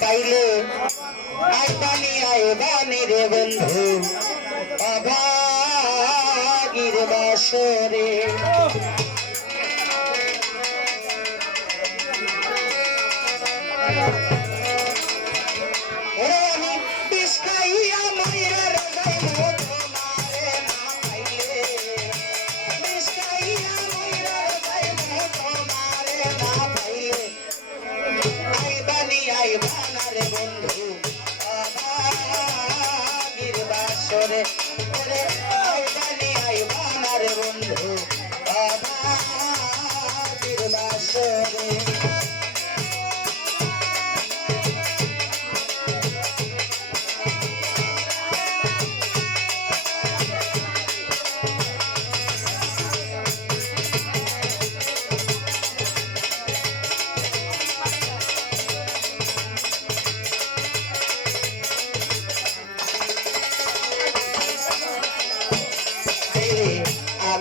পাইলে আইবানি আইবানি রে বন্ধু অভাগীর বাসরে।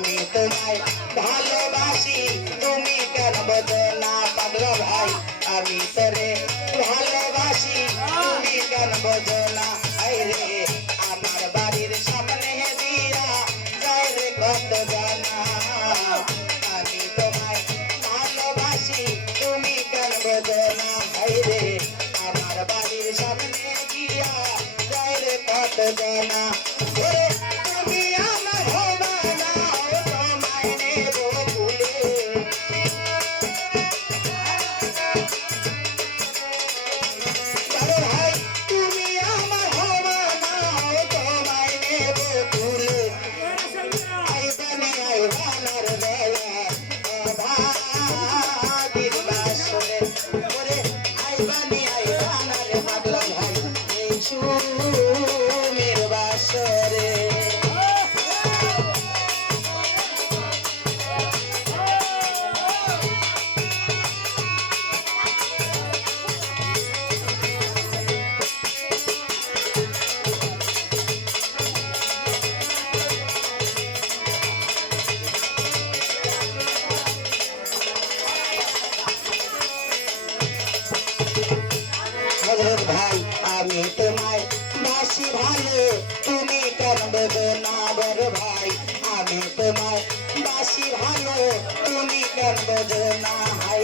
আমি তোমায় ভালোবাসি, তুমি কেন না পাগল ভাই? আমি তোরে ভালোবাসি, তুমি কেন না? রে, আমার বাড়ির সামনে দিয়া যায় রে কত জানা। আমি তোমায় ভালোবাসি, তুমি কেন না? রে, আমার বাড়ির সামনে দিয়া যায় রে কত জানা। তোমায় বাসি ভালো তুমি কেন না? হাই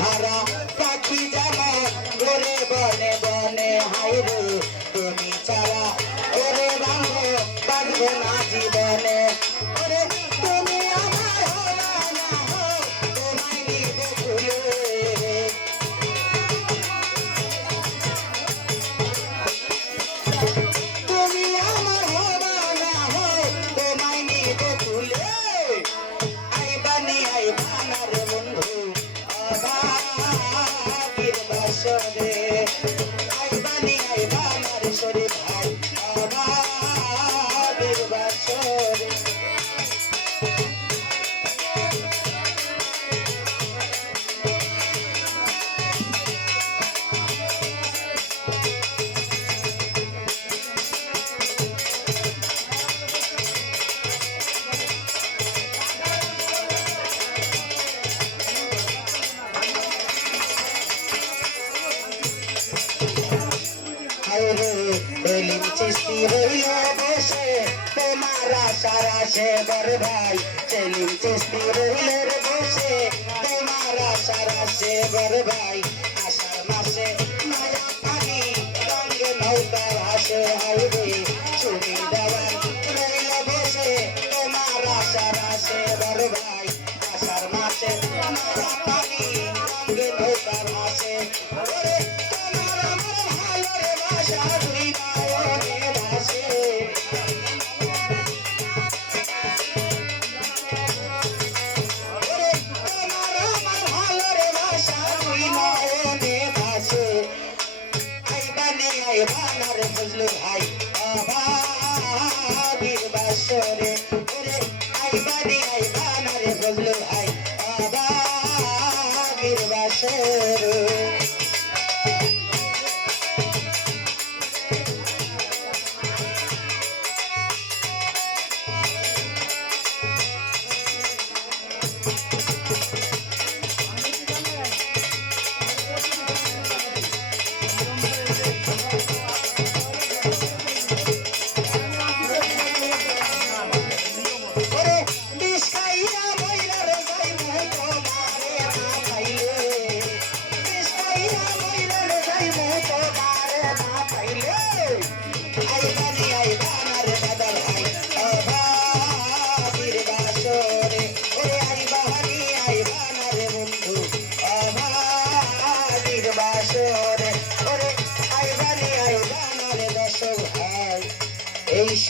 হারা পাখি জামা বনে বনে হাইরে Sunday. আসে বারে ভাই সেলিম চিস্তি রইলের বসে, তোমার আশার আসে বারে আশার মাসে মায়া পানি রঙে নৌকার আসে আইবে I'm not a hey, hey, hey, hey, hey,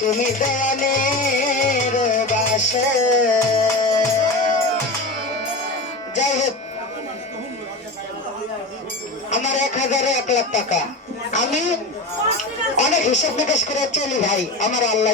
তুমি বাসে। যাই হোক, আমার এক হাজারে এক লাখ টাকা। আমি অনেক হিসাব নিকাশ করে চলি ভাই, আমার আল্লাহ